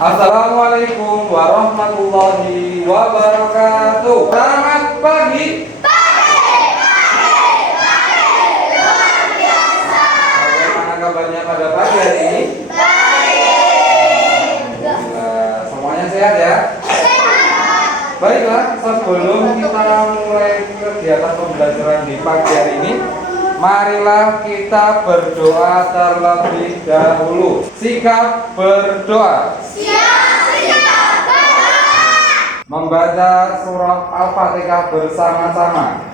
Assalamualaikum warahmatullahi wabarakatuh. Selamat pagi. Bagaimana kabarnya pada pagi hari ini? Semuanya sehat ya? Baiklah, sebelum kita mulai kegiatan pembelajaran di pagi hari ini, marilah kita berdoa terlebih dahulu. Sikap berdoa. Membaca surah Al-Fatihah bersama-sama.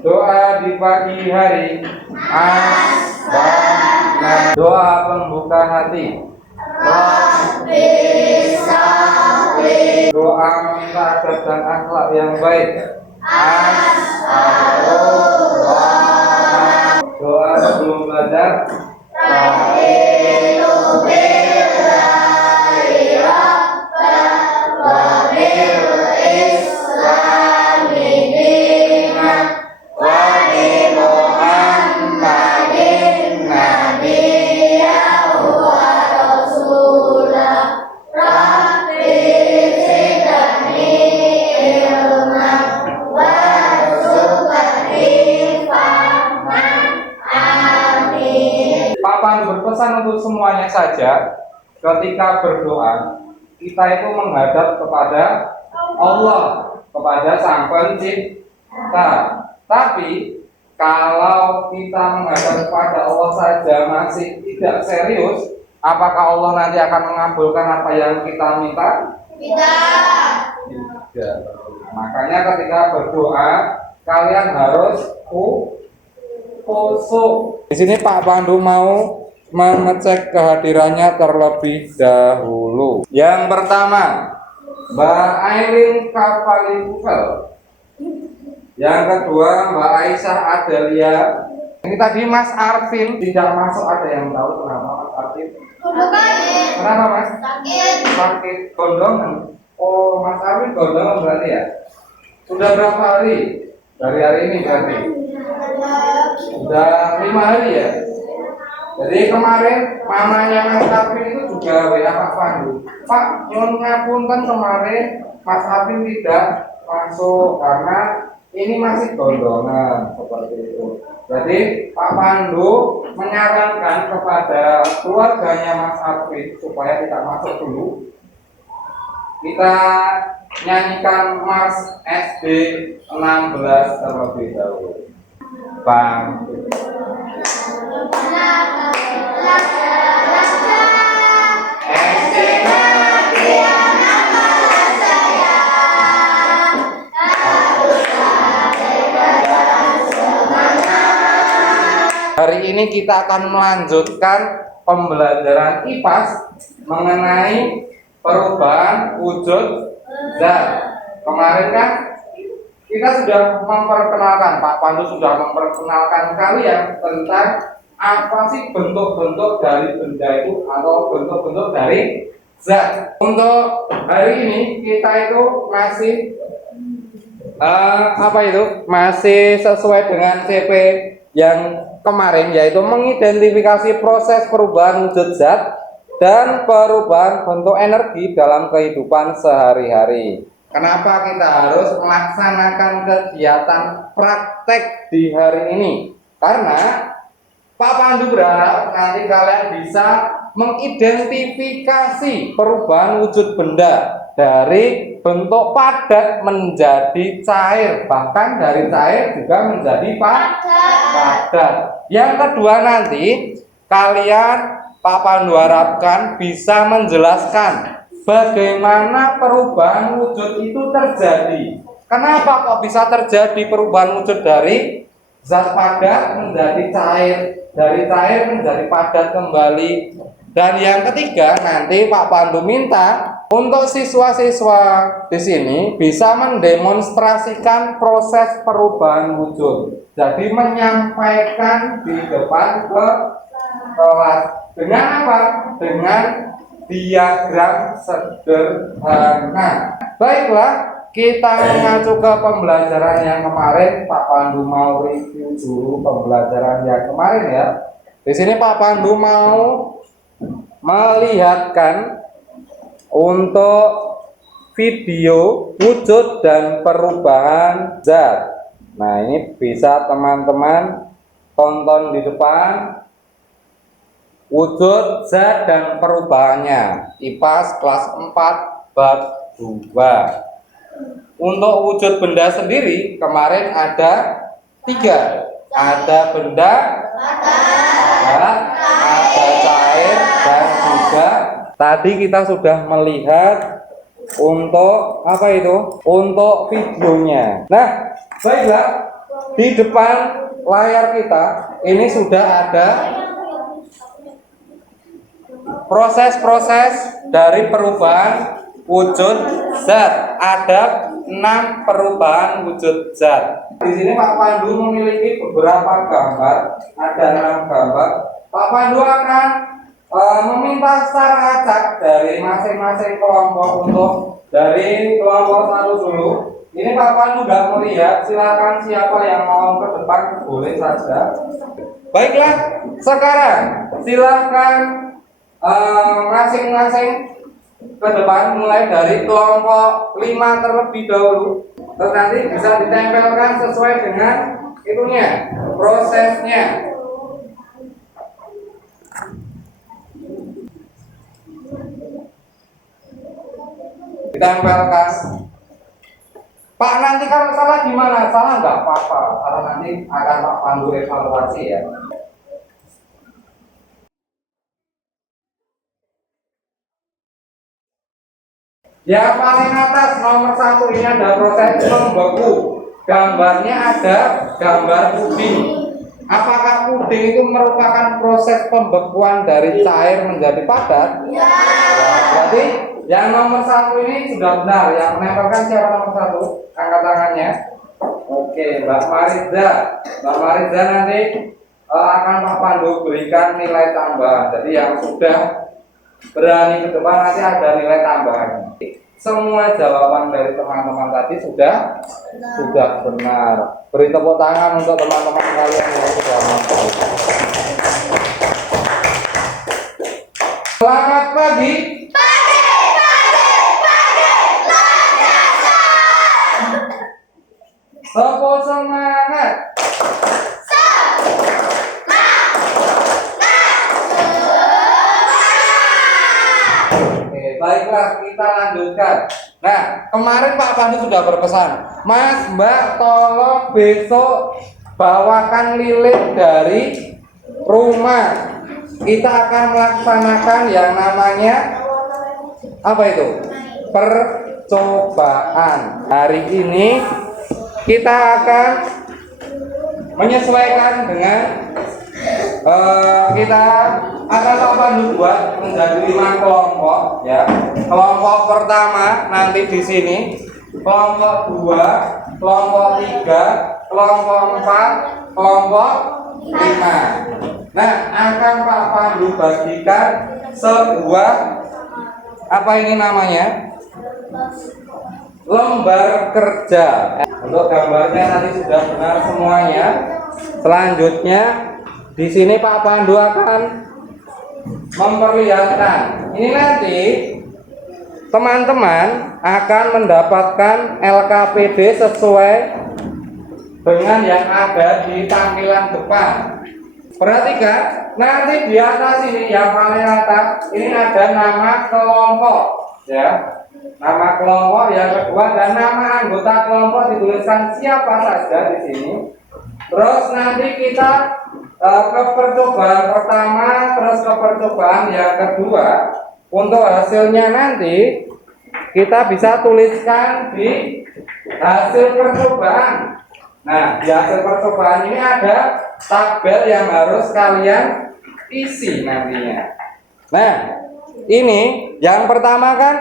Doa di pagi hari. Doa pembuka hati. Doa meminta adab dan akhlak yang baik. Doa sebelum belajar. Berpesan untuk semuanya saja, ketika berdoa kita itu menghadap kepada Allah, kepada Sang Pencipta. Tapi kalau kita menghadap kepada Allah saja masih tidak serius, apakah Allah nanti akan mengabulkan apa yang kita minta? Tidak. Makanya ketika berdoa kalian harus khusyuk. Di sini Pak Pandu mau mengecek kehadirannya terlebih dahulu. Yang pertama, Mbak Aileen Kafalifel. Yang kedua, Mbak Aisyah Adelia. Ini tadi Mas Arvin tidak masuk, ada yang tahu kenapa Mas Arvin? Kenapa Mas? Sakit gondongan. Oh, Mas Arvin gondongan berarti ya? Sudah berapa hari? Dari hari ini berarti? Sudah 5 hari ya? Jadi kemarin mamanya Mas Afin itu juga WA Pak Pandu. Pak, nyuwun ngapunten kemarin Mas Afin tidak masuk karena ini masih gondongan seperti itu. Jadi Pak Pandu menyarankan kepada keluarganya Mas Afin supaya tidak masuk dulu. Kita nyanyikan Mars SD 16 terlebih dahulu. Bang. Hari ini kita akan melanjutkan pembelajaran IPAS mengenai perubahan wujud zat. Kemarin kan kita sudah memperkenalkan, Pak Pandu sudah memperkenalkan kalian tentang apa sih bentuk-bentuk dari benda itu atau bentuk-bentuk dari zat. Untuk hari ini kita itu masih masih sesuai dengan CP yang kemarin, yaitu mengidentifikasi proses perubahan wujud zat dan perubahan bentuk energi dalam kehidupan sehari-hari. Kenapa kita harus melaksanakan kegiatan praktek di hari ini? Karena Pak Pandu berharap nanti kalian bisa mengidentifikasi perubahan wujud benda dari bentuk padat menjadi cair, bahkan dari cair juga menjadi padat. Yang kedua nanti kalian, Pak Pandu harapkan bisa menjelaskan bagaimana perubahan wujud itu terjadi. Kenapa kok bisa terjadi perubahan wujud dari zat padat menjadi cair, dari cair menjadi padat kembali. Dan yang ketiga nanti Pak Pandu minta untuk siswa-siswa di sini bisa mendemonstrasikan proses perubahan wujud. Jadi menyampaikan di depan kelas dengan apa? Dengan diagram sederhana. Baiklah, kita mengacu ke pembelajaran yang kemarin. Pak Pandu mau review dulu pembelajaran yang kemarin ya. Di sini Pak Pandu mau melihatkan untuk video wujud dan perubahan zat. Nah, ini bisa teman-teman tonton di depan. Wujud zat dan perubahannya, IPAS kelas 4 bab 2. Untuk wujud benda sendiri kemarin ada 3. Ada benda, ada cair, dan juga tadi kita sudah melihat untuk apa itu? Untuk videonya. Nah, baiklah, di depan layar kita ini sudah ada proses-proses dari perubahan wujud zat. Ada 6 perubahan wujud zat. Di sini Pak Pandu memiliki beberapa gambar, ada 6 gambar. Pak Pandu akan meminta secara acak dari masing-masing kelompok. Untuk dari kelompok 1 dulu. Ini Pak Pandu nggak melihat, silakan siapa yang mau ke depan boleh saja. Baiklah, sekarang silakan masing-masing ke depan, mulai dari kelompok 5 terlebih dahulu. Terus nanti bisa ditempelkan sesuai dengan itunya, prosesnya. Ditempelkan. Pak, nanti kalau salah gimana? Salah nggak apa-apa, salah nanti akan Pak Pandu evaluasi ya. Yang paling atas nomor 1 ini ada proses membeku. Gambarnya ada gambar puding. Apakah puding itu merupakan proses pembekuan dari cair menjadi padat? Ya. Berarti yang nomor 1 ini sudah benar. Yang menempelkan siapa nomor 1? Angkat tangannya. Oke, Mbak Mariza. Mbak Mariza nanti akan Pak Pandu berikan nilai tambahan. Jadi yang sudah berani ke depan nanti ada nilai tambahan. Semua jawaban dari teman-teman tadi sudah benar. Beri tepuk tangan untuk teman-teman kalian yang sudah mampu. Selamat pagi. Sopo semangat. Baiklah, kita lanjutkan. Nah, kemarin Pak Pandu sudah berpesan, Mas, Mbak, tolong besok bawakan lilin dari rumah. Kita akan melaksanakan yang namanya apa itu? Percobaan. Hari ini kita akan menyesuaikan dengan kita akan Pak Pandu buat menjadi 5 kelompok ya. Kelompok pertama nanti di sini, kelompok 2, kelompok 3, kelompok 4, kelompok 5. Nah, akan Pak Pandu bagikan sebuah apa ini namanya? Lembar kerja. Untuk gambarnya nanti sudah benar semuanya. Selanjutnya di sini Pak Pandu akan memperlihatkan. Ini nanti teman-teman akan mendapatkan LKPD sesuai dengan yang ada di tampilan depan. Perhatikan, nanti di atas ini yang paling atas ini ada nama kelompok ya. Nama kelompok yang kedua dan nama anggota kelompok dituliskan siapa saja di sini. Terus nanti kita ke percobaan pertama, terus ke percobaan yang kedua. Untuk hasilnya nanti kita bisa tuliskan di hasil percobaan. Nah, di hasil percobaan ini ada tabel yang harus kalian isi nantinya. Nah, ini yang pertama kan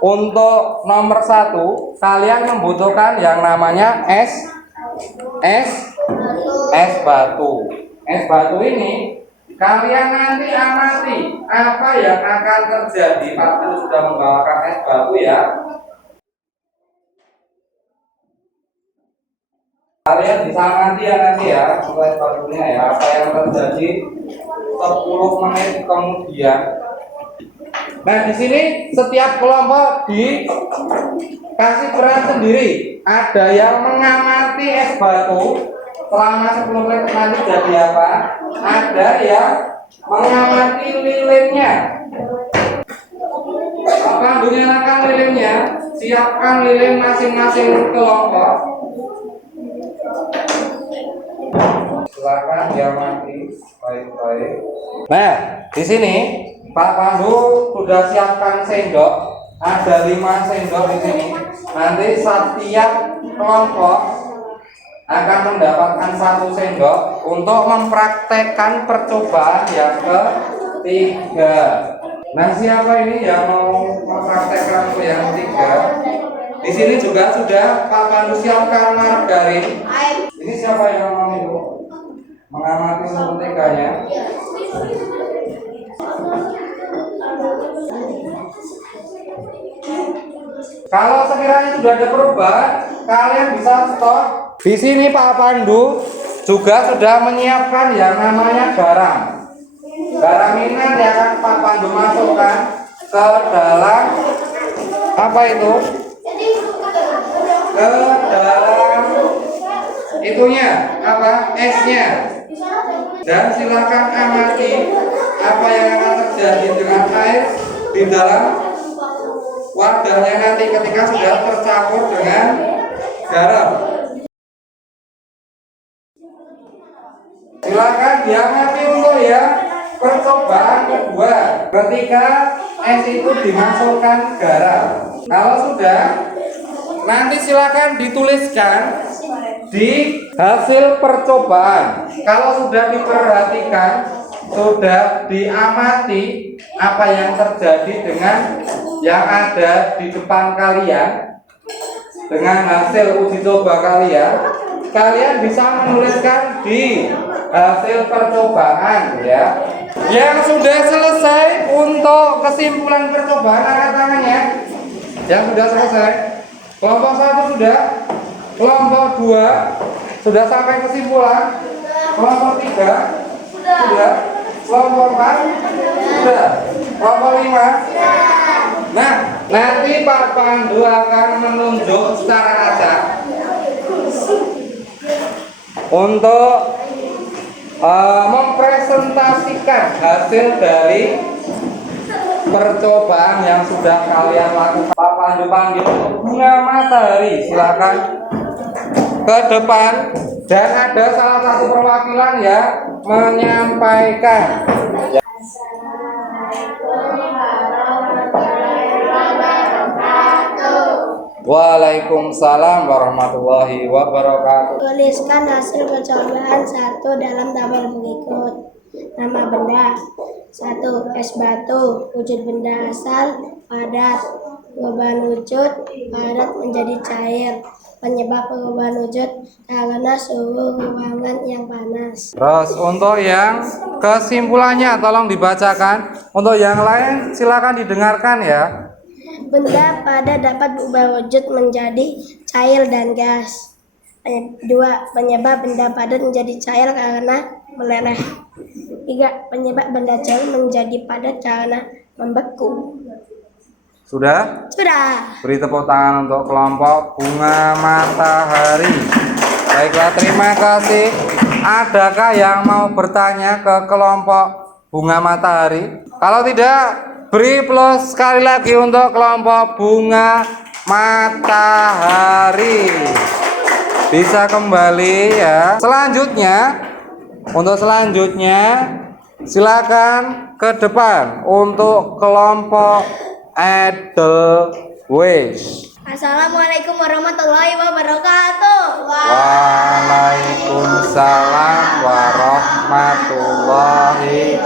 untuk nomor 1 kalian membutuhkan yang namanya es batu. Es batu ini kalian nanti amati apa yang akan terjadi. Pak Pandu sudah membawakan es batu ya. Kalian bisa nanti ya mulai barunya ya apa yang terjadi 10 menit kemudian. Nah di sini setiap kelompok dikasih peran sendiri. Ada yang mengamati es batu selama 10 menit nanti jadi apa? Ada yang mengamati lilinnya. Pandu nyalakan lilinnya, siapkan lilin masing-masing kelompok. Silakan diamati baik-baik. Nah, di sini Pak Pandu sudah siapkan sendok. Ada 5 sendok di sini. Nanti setiap kelompok akan mendapatkan 1 sendok untuk mempraktekkan percobaan yang ketiga. Nah, siapa ini yang mau mempraktekkan yang ketiga? Di sini juga sudah Pak Pandu siapkan margarin. Ini siapa yang mau itu? Mengamati menteganya. Kalau sekiranya sudah ada perubahan, kalian bisa stop. Di sini Pak Pandu juga sudah menyiapkan yang namanya garam. Garam ini nanti akan Pak Pandu masukkan ke dalam apa itu? Ke dalam itunya apa? Esnya. Dan silakan amati apa yang akan terjadi dengan air di dalam wadahnya nanti ketika sudah tercampur dengan garam. Silakan diamati untuk ya percobaan kedua ketika es itu dimasukkan garam. Kalau sudah, nanti silakan dituliskan di hasil percobaan. Kalau sudah diperhatikan, sudah diamati apa yang terjadi dengan yang ada di depan kalian dengan hasil uji coba kalian bisa menuliskan di hasil percobaan ya. Yang sudah selesai untuk kesimpulan percobaan angkat tangannya. Yang sudah selesai. Kelompok 1 sudah, kelompok 2 sudah sampai kesimpulan, kelompok 3 sudah, kelompok 4 sudah, kelompok 5. Nah, nanti Pak Pandu akan menunjuk secara acak untuk mempresentasikan hasil dari percobaan yang sudah kalian lakukan. Pak Pandu panggil bunga matahari, silakan ke depan dan ada salah satu perwakilan yang menyampaikan. Waalaikumsalam warahmatullahi wabarakatuh. Tuliskan hasil percobaan 1 dalam tabel berikut. Nama benda 1. Es batu. Wujud benda asal padat. Perubahan wujud padat menjadi cair. Penyebab perubahan wujud karena suhu ruangan yang panas. Terus untuk yang kesimpulannya tolong dibacakan. Untuk yang lain silakan didengarkan ya. Benda padat dapat berubah wujud menjadi cair dan gas. 2. Penyebab benda padat menjadi cair karena meleleh. 3. Penyebab benda cair menjadi padat karena membeku. Sudah? Sudah. Beri tepuk tangan untuk kelompok bunga matahari. Baiklah, terima kasih. Adakah yang mau bertanya ke kelompok bunga matahari? Kalau tidak, beri plus sekali lagi untuk kelompok bunga matahari. Bisa kembali ya. Untuk selanjutnya silakan ke depan untuk kelompok Edelweiss. Assalamualaikum warahmatullahi wabarakatuh. Waalaikumsalam warahmatullahi.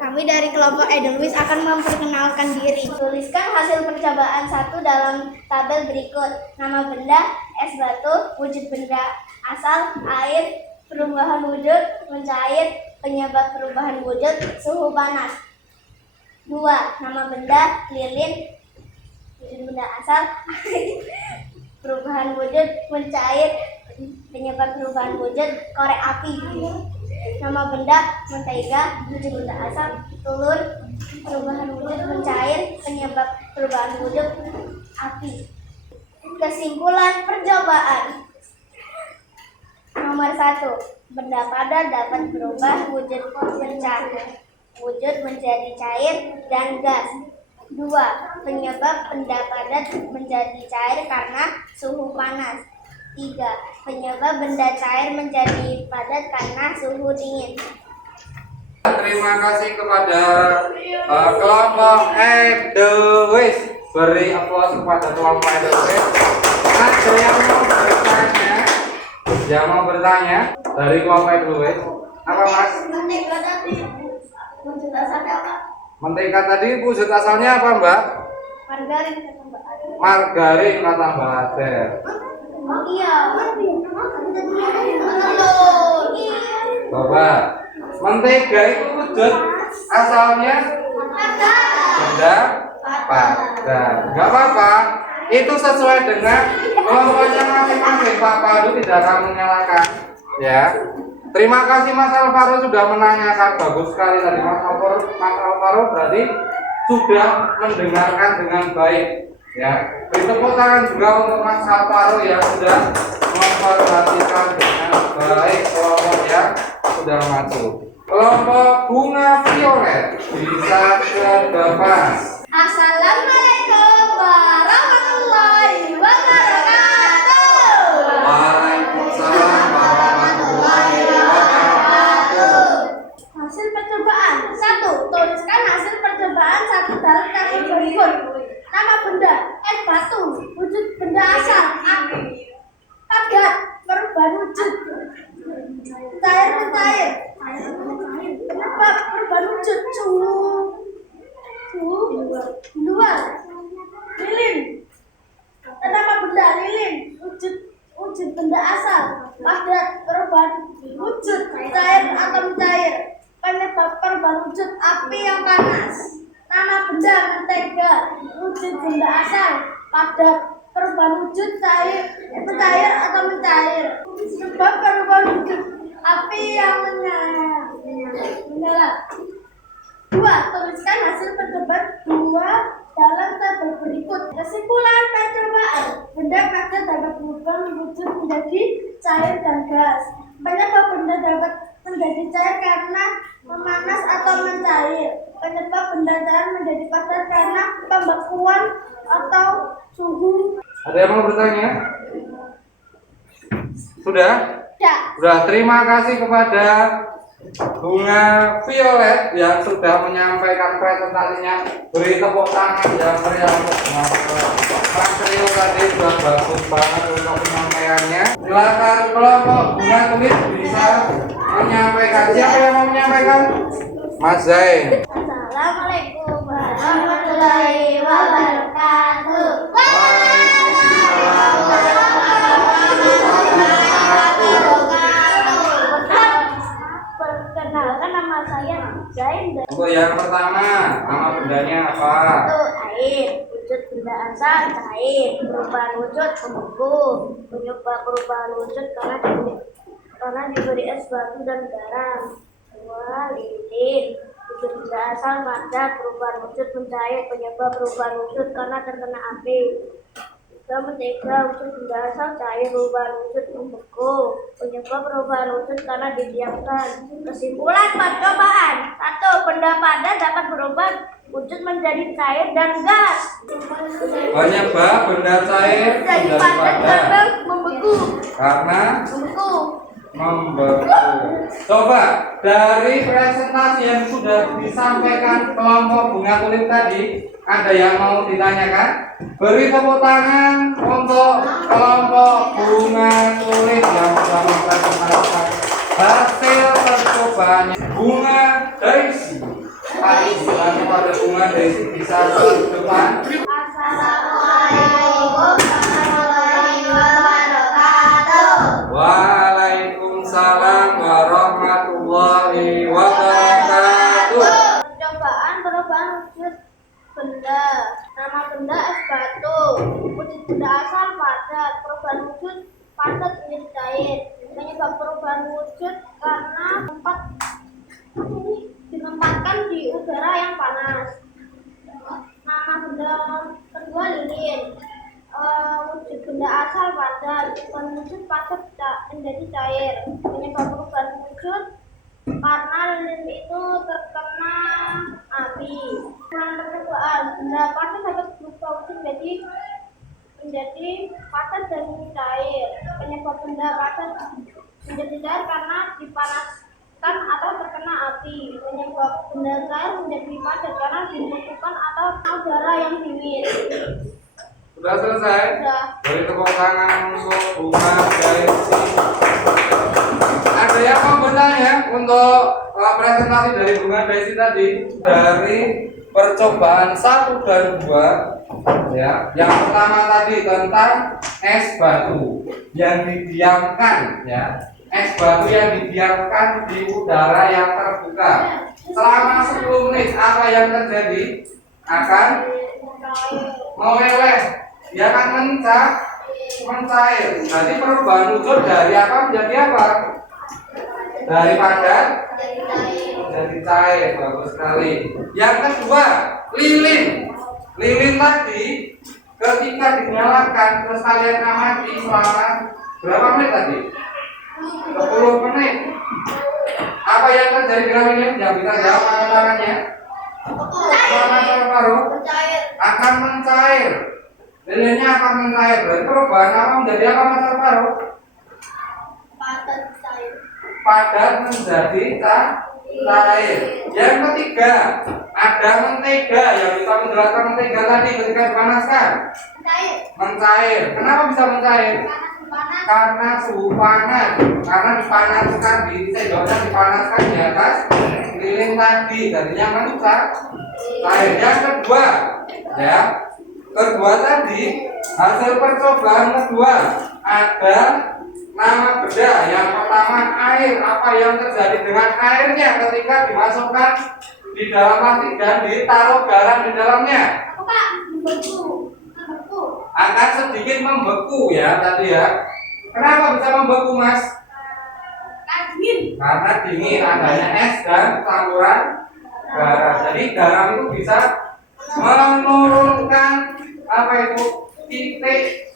Kami dari kelompok Edelweiss akan memperkenalkan diri. Tuliskan hasil percobaan 1 dalam tabel berikut. Nama benda, es batu, wujud benda asal, air, perubahan wujud, mencair, penyebab perubahan wujud, suhu panas. 2. Nama benda, lilin, wujud benda asal, perubahan wujud mencair, penyebab perubahan wujud korek api. Nama benda mentega, wujud benda asal telur, perubahan wujud mencair, penyebab perubahan wujud api. Kesimpulan percobaan. Nomor 1, benda padat dapat berubah wujud menjadi cair dan gas. 2, penyebab benda padat menjadi cair karena suhu panas. 3, penyebab benda cair menjadi padat karena suhu dingin. Terima kasih kepada kelompok Edelweiss. Beri aplaus kepada kelompok Edelweiss. Ada yang mau bertanya dari kelompok Edelweiss? Apa Mas? Mentega tadi wujud asalnya apa? Mentega tadi wujud asalnya apa Mbak? Margarin kata Mbak Ade. Margarin kata Mbak Ade. Oh iya. Telur. Coba, mentega itu wujud asalnya benda padat. Gak apa-apa, itu sesuai dengan kelompoknya masing-masing. Pak Pandu tidak akan menyalahkan, ya. Terima kasih Mas Alvaro sudah menanyakan, bagus sekali tadi Mas Alvaro berarti sudah mendengarkan dengan baik, ya. Beri tepuk tangan juga untuk Mas Alvaro yang sudah memperhatikan dengan baik kelompok yang sudah masuk. Kelompok bunga violet bisa ke depan. Assalamualaikum warahmatullahi wabarakatuh. Waalaikumsalam warahmatullahi wabarakatuh. Hasil percobaan. 1. Tuliskan hasil percobaan satu dalam tabel berikut. Nama benda, es batu, wujud benda asal, api, padat, perubahan wujud, cair mencair, penyebab perubahan wujud, suhu luar, lilin, nama benda lilin, wujud benda asal, padat, perubahan wujud, cair atau mencair, penyebab perubahan wujud, api yang panas. Nama benda mentega, wujud benda asal, padat, perubahan wujud, cair atau mencair. Sebab perubahan wujud, api yang menyala. 2. Tuliskan hasil percobaan 2 dalam tabel berikut. Kesimpulan percobaan, benda padat dapat berubah wujud menjadi cair dan gas. Penyebab benda dapat menjadi cair karena memanas atau mencair. Penyebab benda cair menjadi padat karena pembekuan atau suhu. Ada yang mau bertanya? Sudah? Ya. Sudah, terima kasih kepada bunga violet yang sudah menyampaikan presentasinya. Beri tepuk tangan yang meriah untuk Mas Rio tadi sudah bagus banget untuk penyampaiannya. Silakan kelompok bunga kulit bisa menyampaikan. Siapa yang mau menyampaikan? Mas Zain. Assalamualaikum warahmatullahi wabarakatuh. Perkenalkan, nama saya Zain. Untuk yang pertama, nama bendanya apa? 1. Air, wujud benda asal cair, perubahan wujud pembeku, penyebab perubahan wujud karena diberi es batu dan garam. 2. Lilin, wujud benda asal padat, perubahan wujud mencair, penyebab perubahan wujud karena terkena api. 3. Mentega, wujud benda asal cair, perubahan wujud membeku, penyebab perubahan wujud karena didiamkan. Kesimpulan percobaan. 1. Benda padat dapat berubah wujud menjadi cair dan gas. Penyebab benda cair Menjadi menjadi padat padat dan membeku. karena Membeku. membeku. Coba dari presentasi yang sudah disampaikan kelompok bunga kulit tadi, ada yang mau ditanyakan? Beri tepuk tangan untuk kelompok bunga kulit yang sudah mempresentasikan hasil percobaannya. Bunga Daisy. Kepada bunga Daisy bisa ke depan. Assalamualaikum warahmatullahi wabarakatuh. Waalaikumsalam warahmatullahi wabarakatuh. Percobaan perubahan wujud benda. Nama benda es batu. Wujud benda asal padat. Penyebab perubahan wujud karena ditempatkan di udara yang panas. Nama benda kedua lilin. Wujud benda asal padat, wujud padat menjadi cair. Penyebab perubahan wujud karena lilin itu terkena api. Ukuran percobaan, benda padat dapat berubah wujud menjadi padat dan cair. Penyebab benda padat menjadi cair karena dipanaskan atau terkena api. Penyebab benda cair menjadi padat karena dibekukan atau udara yang dingin. Sudah selesai? Sudah. Beri tepuk tangan untuk Bunga Gaisi. Ada yang mau bertanya untuk presentasi dari Bunga Gaisi tadi? Dari percobaan 1 dan 2, ya. Yang pertama tadi tentang es batu yang didiamkan, ya. Es batu yang didiamkan di udara yang terbuka selama 10 menit, apa yang terjadi? Akan meleleh, dia akan mencair. Nanti perubahan wujud dari apa menjadi apa? Dari padat jadi cair. Bagus sekali. Yang kedua, lilin. Lilin tadi ketika dinyalakan terus kalian amati selama berapa menit tadi? 10 menit. Apa yang terjadi dengan lilin? Yang bisa jawab angkat tangannya. Akan mencair. Lilinnya akan mencair. Berarti perubahan apa menjadi apa, Mas Alvaro? Padat menjadi cair. Yang ketiga, ada mentega. Yang bisa menjelaskan mentega tadi ketika dipanaskan? Mencair. Kenapa bisa mencair? Karena suhu panas. Karena dipanaskan di sendoknya, dipanaskan di atas lilin tadi, jadinya mencair. Yang kedua, ya, kedua tadi hasil percobaan kedua ada nama benda. Yang pertama air. Apa yang terjadi dengan airnya ketika dimasukkan di dalam plastik dan ditaruh garam di dalamnya? Akan sedikit membeku, ya tadi, ya. Kenapa bisa membeku, Mas? Karena dingin, adanya es dan campuran garam. Jadi garam itu bisa menurunkan apa itu titik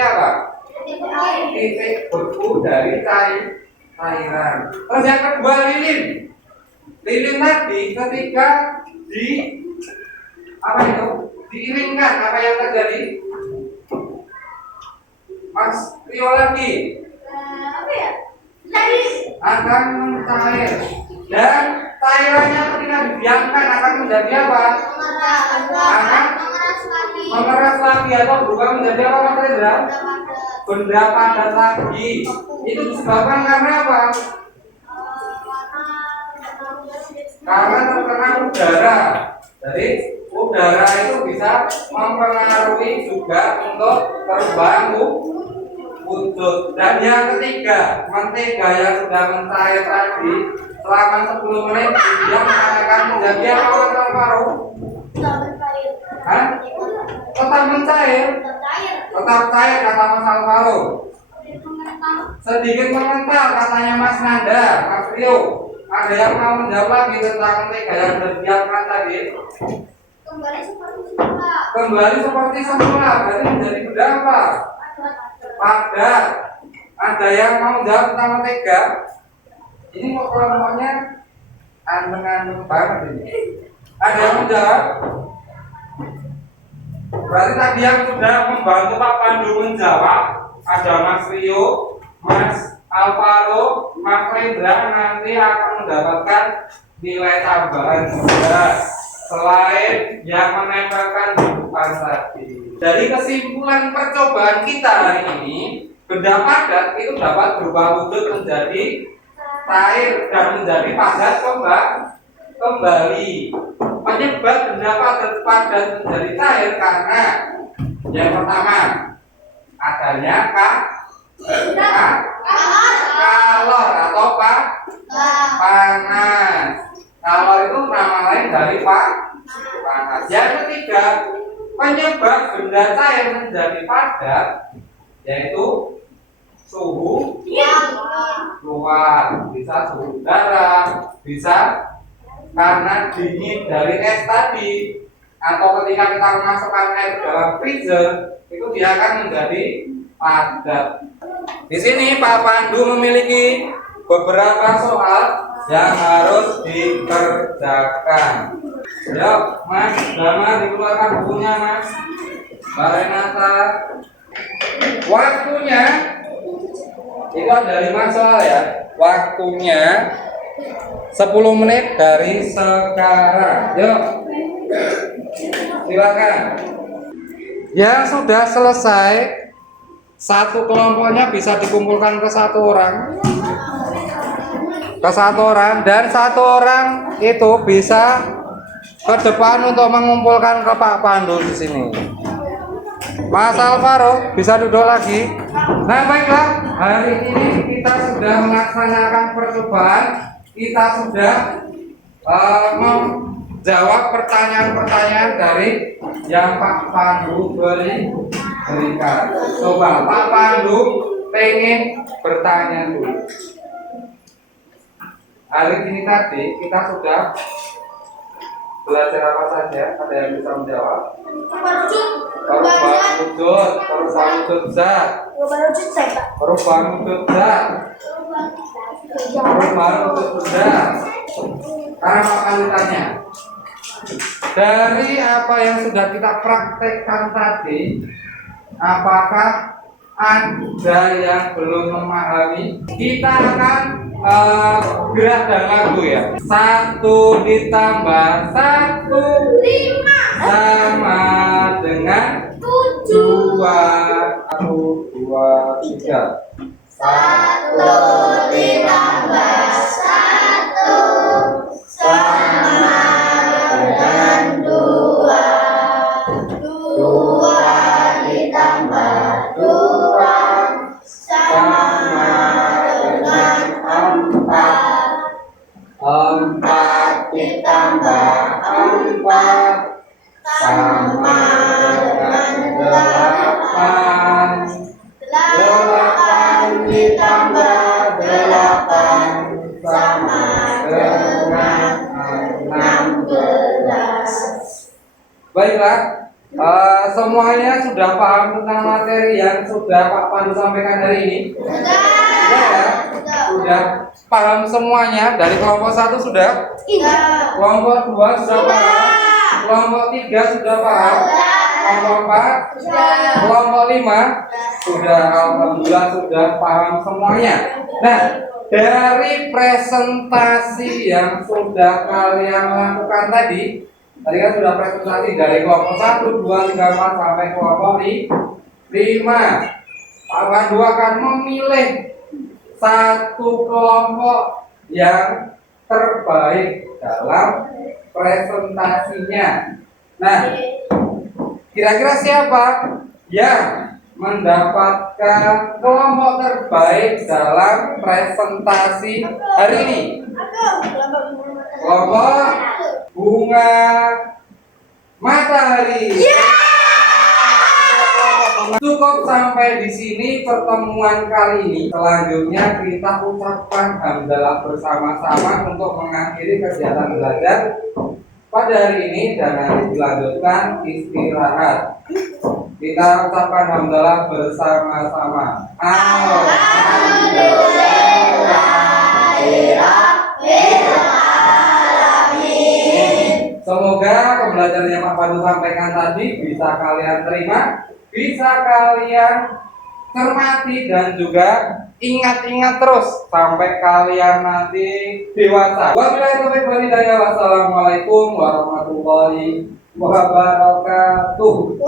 apa? Titik beku dari cairan. Terus yang kedua lilin. Lilin tadi ketika apa itu? Diiringkan, apa yang terjadi? Mas Rio lagi. Akan mencair. Dan cairannya ketika didiamkan akan menjadi apa? Akan mengeras lagi atau berubah menjadi apa, Mas Reza? Benda padat lagi. Itu disebabkan karena apa? Karena terkena udara. Jadi udara itu bisa mempengaruhi juga untuk perubahan wujud. Dan yang ketiga, mentega yang sudah mencair tadi selama 10 menit dia akan menjadi apa, Mas Alvaro? Tetap mencair. Tetap cair kata Mas Alvaro. Sedikit mengental katanya Mas Nanda, Mas Rio. Ada yang mau menjawab lagi tentang mentega yang didiamkan tadi? Kembali seperti semula. Berarti menjadi benda apa? Padat. Ada yang mau jawab tentang mentega? Ini kok kelompoknya anteng-anteng banget ini. Ada yang mau jawab? Berarti tadi yang sudah membantu Pak Pandu menjawab ada Mas Rio, Mas Alvaro, Mas Rendra nanti akan mendapatkan nilai tambahan juga selain yang menempelkan di depan tadi. Dari kesimpulan percobaan kita hari ini, benda padat itu dapat berubah wujud menjadi cair dan menjadi padat kembali. Penyebab benda padat menjadi cair karena yang pertama adanya kalor atau panas. Kalor itu nama lain dari panas. Yang ketiga, penyebab benda cair menjadi padat yaitu suhu keluar, bisa suhu udara, bisa karena dingin dari es tadi, atau ketika kita memasukkan air dalam freezer itu dia akan menjadi padat. Di sini Pak Pandu memiliki beberapa soal yang harus dikerjakan. Yuk, Mas Dama, dikeluarkan bukunya, Mas. Mbak Renata. Waktunya itu ada 5 soal ya. Waktunya 10 menit dari sekarang. Yuk. Silakan. Yang sudah selesai, satu kelompoknya bisa dikumpulkan ke satu orang. Dan satu orang itu bisa ke depan untuk mengumpulkan ke Pak Pandu di sini. Mas Alvaro bisa duduk lagi. Nah, baiklah, hari ini kita sudah melaksanakan percobaan. Kita sudah menjawab pertanyaan-pertanyaan dari yang Pak Pandu berikan. Coba Pak Pandu pengen bertanya dulu. Hari ini tadi kita sudah belajar apa saja? Ada yang bisa menjawab? Perubahan wujud zat. Perubahan wujud benda. Karena akan ditanya dari apa yang sudah kita praktekkan tadi, apakah ada yang belum memahami? Kita akan gerak dan lagu ya. 1 ditambah 1 sama dengan 2. 1, 2, 3. 1 ditambah 1 sama dengan 2. 2 ditambah 2 sama dengan 4. 4 ditambah 4 sama dengan 8. 8 ditambah 8 sama dengan 16. Baiklah, semuanya sudah paham tentang materi yang sudah Pak Pandu sampaikan hari ini? Sudah ya? Sudah paham semuanya? Dari kelompok 1 sudah? Kelompok 2 sudah paham? Kelompok 3 sudah paham? Kelompok 4? Kelompok 5? Sudah, alhamdulillah sudah paham semuanya. Nah, dari presentasi yang sudah kalian lakukan tadi kan sudah presentasi dari kelompok 1, 2, 3, 4 sampai kelompok 5. Pak Pandu akan memilih satu kelompok yang terbaik dalam presentasinya. Nah, kira-kira siapa yang mendapatkan kelompok terbaik dalam presentasi hari ini? Kelompok bunga matahari. Cukup sampai di sini pertemuan kali ini. Selanjutnya kita ucapkan hamdalah bersama-sama untuk mengakhiri kegiatan belajar pada hari ini dan nanti dilanjutkan istirahat. Kita ucapkan hamdalah bersama-sama. Semoga pembelajaran yang Pak Pandu sampaikan tadi bisa kalian terima, bisa kalian cermati dan juga ingat-ingat terus sampai kalian nanti dewasa. Wabillahi taufiq wal hidayah. Wassalamualaikum warahmatullahi wabarakatuh.